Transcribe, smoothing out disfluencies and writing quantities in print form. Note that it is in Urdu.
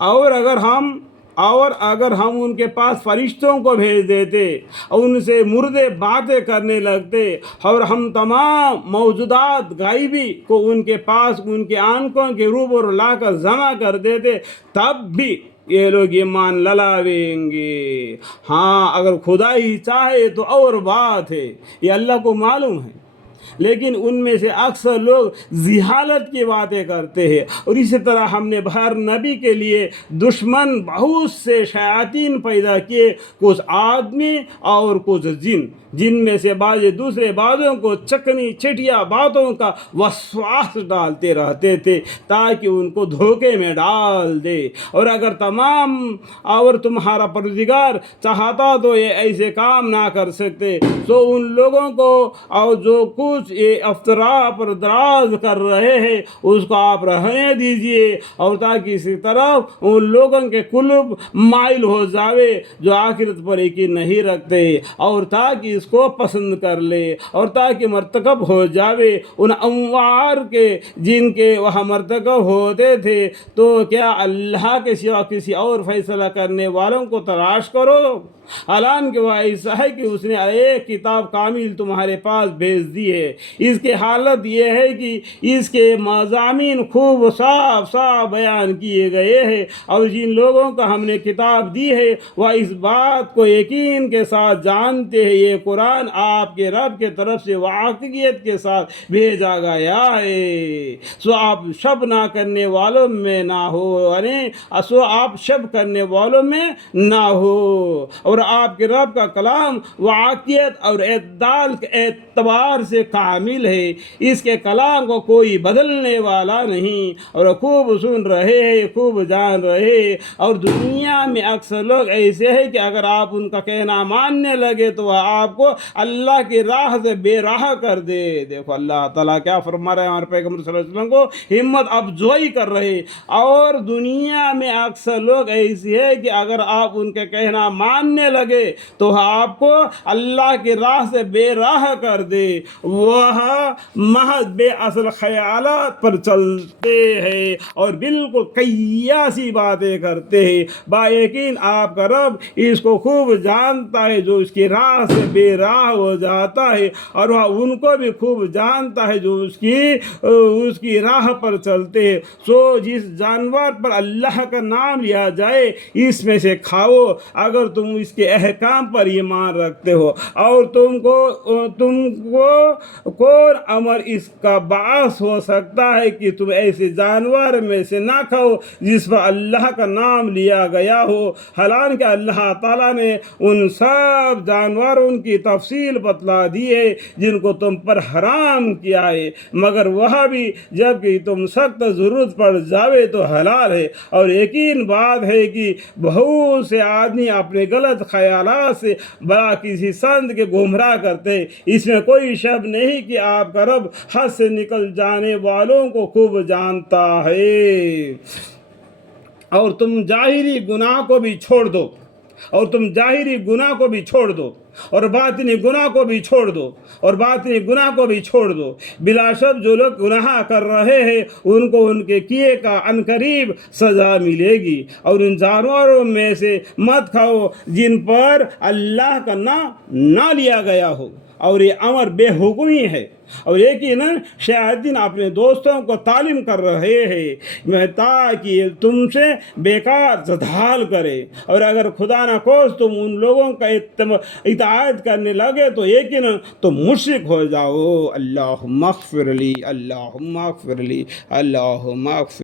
اور اگر ہم ان کے پاس فرشتوں کو بھیج دیتے اور ان سے مردے باتیں کرنے لگتے اور ہم تمام موجودات غائبی کو ان کے پاس ان کے آنکھوں کے روبرو لا کر جمع کر دیتے، تب بھی یہ لوگ ایمان للاویں گے۔ ہاں، اگر خدا ہی چاہے تو اور بات ہے، یہ اللہ کو معلوم ہے، لیکن ان میں سے اکثر لوگ جہالت کی باتیں کرتے ہیں۔ اور اسی طرح ہم نے ہر نبی کے لیے دشمن بہت سے شیاطین پیدا کیے، کچھ آدمی اور کچھ جن میں سے بعض دوسرے بعضوں کو چکنی چٹیا باتوں کا وسواس ڈالتے رہتے تھے تاکہ ان کو دھوکے میں ڈال دے۔ اور تمہارا پروردگار چاہتا تو یہ ایسے کام نہ کر سکتے، تو ان لوگوں کو اور جو کچھ یہ افطرا پر دراز کر رہے ہیں اس کو آپ رہنے دیجئے، اور تاکہ اسی طرف ان لوگوں کے قلب مائل ہو جاوے جو آخرت پر یقین نہیں رکھتے، اور تاکہ اس کو پسند کر لے، اور تاکہ مرتکب ہو جاوے ان اموار کے جن کے وہاں مرتکب ہوتے تھے۔ تو کیا اللہ کے سوا کسی اور فیصلہ کرنے والوں کو تلاش کرو، حالانکہ وہ ایسا ہے کہ اس نے ایک کتاب کامل تمہارے پاس بھیج دی ہے۔ اس کی حالت یہ ہے کہ اس کے مضامین خوب صاف صاف بیان کیے گئے ہیں، اور جن لوگوں کو ہم نے کتاب دی ہے وہ اس بات کو یقین کے ساتھ جانتے ہیں یہ قرآن آپ کے رب کے طرف سے واقعیت کے ساتھ بھیجا گیا ہے، سو آپ شب نہ کرنے والوں میں نہ ہو، سو آپ شب کرنے والوں میں نہ ہو۔ اور آپ کے رب کا کلام واقعیت اور اعتدال کے اعتبار سے کامل ہے، اس کے کلام کو کوئی بدلنے والا نہیں، اور خوب سن رہے ہیں، خوب جان رہے ہیں۔ اور دنیا میں اکثر لوگ ایسے ہیں کہ اگر آپ ان کا کہنا ماننے لگے تو وہ آپ کو اللہ کی راہ سے بے راہ کر دے۔ دیکھو اللہ تعالیٰ کیا فرما رہے ہیں، ہمارے پیغمبر صلی اللہ علیہ وسلم کو ہمت افزائی کر رہے۔ اور دنیا میں اکثر لوگ ایسے ہیں کہ اگر آپ ان کے کہنا ماننے لگے تو آپ کو اللہ کی راہ سے بے راہ کر دے، وہ محض بے اصل خیالات پر چلتے ہیں اور بالکل قیاسی باتیں کرتے ہیں۔ با یقین آپ کا رب اس کو خوب جانتا ہے جو اس کی راہ سے بے راہ ہو جاتا ہے، اور وہ ان کو بھی خوب جانتا ہے جو اس کی راہ پر چلتے ہیں۔ سو جس جانور پر اللہ کا نام لیا جائے اس میں سے کھاؤ اگر تم اس کے احکام پر ایمان رکھتے ہو، اور تم کو کون امر اس کا باعث ہو سکتا ہے کہ تم ایسے جانور میں سے نہ کھاؤ جس پر اللہ کا نام لیا گیا ہو، حالانکہ اللہ تعالیٰ نے ان سب جانوروں کی تفصیل بتلا دی ہے جن کو تم پر حرام کیا ہے، مگر وہ بھی جب کہ تم سخت ضرورت پڑ جاوے تو حلال ہے۔ اور یقین بات ہے کہ بہت سے آدمی اپنے غلط خیالات سے بلا کسی سند کے گمراہ کرتے ہیں۔ اس میں کوئی شک نہیں کہ آپ کا رب حد سے نکل جانے والوں کو خوب جانتا ہے۔ اور تم ظاہری گناہ کو بھی چھوڑ دو، اور باطنی گناہ کو بھی چھوڑ دو، بلا شک جو لوگ گناہ کر رہے ہیں ان کو ان کے کیے کا عنقریب سزا ملے گی۔ اور ان جانوروں میں سے مت کھاؤ جن پر اللہ کا نام نہ لیا گیا ہو، اور یہ امر بے حکمی ہے۔ اور یقیناً شیاطین اپنے دوستوں کو تعلیم کر رہے ہیں تاکہ تم سے بیکار جدال کرے، اور اگر خدا نہ خواست تم ان لوگوں کا اطاعت کرنے لگے تو یقیناً تم مشرک ہو جاؤ۔ اللہم اغفر لی، اللہم اغفر لی، اللہم اغفر